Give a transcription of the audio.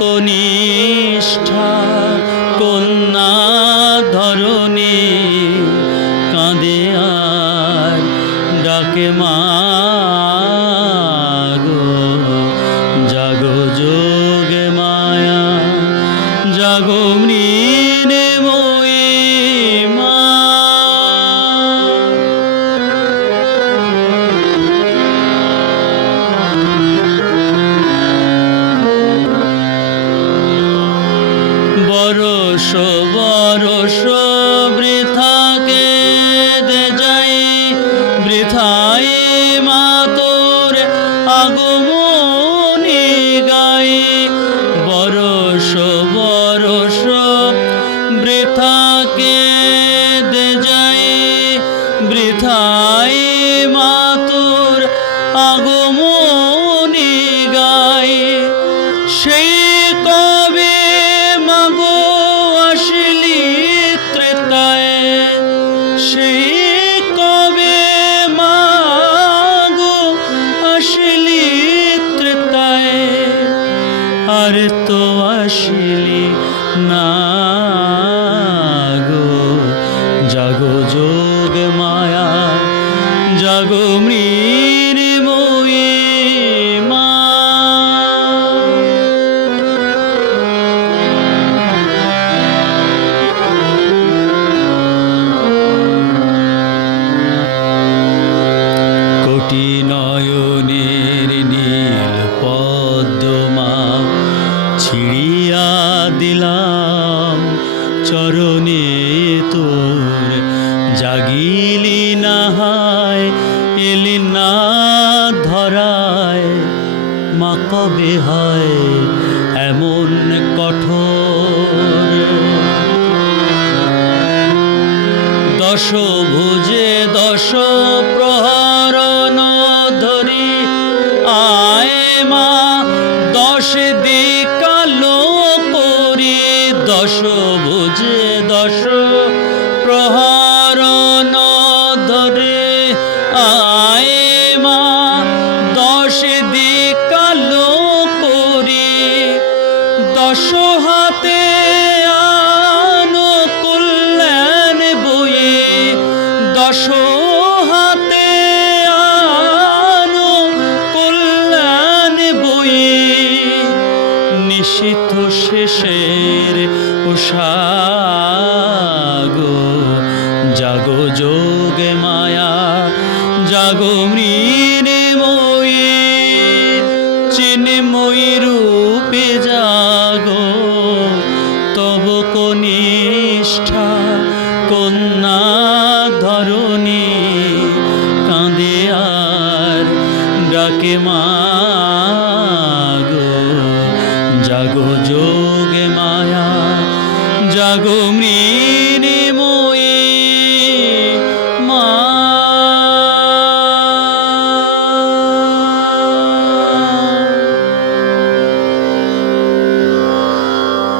কনিষ্ঠা কন্যা ধরণী কাঁদে আর ডাকে মা জাগো যোগে মায়া জাগো বৃথাকে দে যাই বৃথাই মা তোর আগমনী গাই সেই দিলাম। চরণে তোর জাগিলি নাহায় এলি না ধরায়। মা কবে হয় এমন কঠোর। দশ ভুজে দশ শেষের উষাগো জাগো যোগে মায়া, জাগো মৃণে মই চিন্ময়ী রূপে জাগো। তব কনিষ্ঠা কন্যা ধরণী, কাঁদে আর ডাকে মা জাগো মৃণময়ী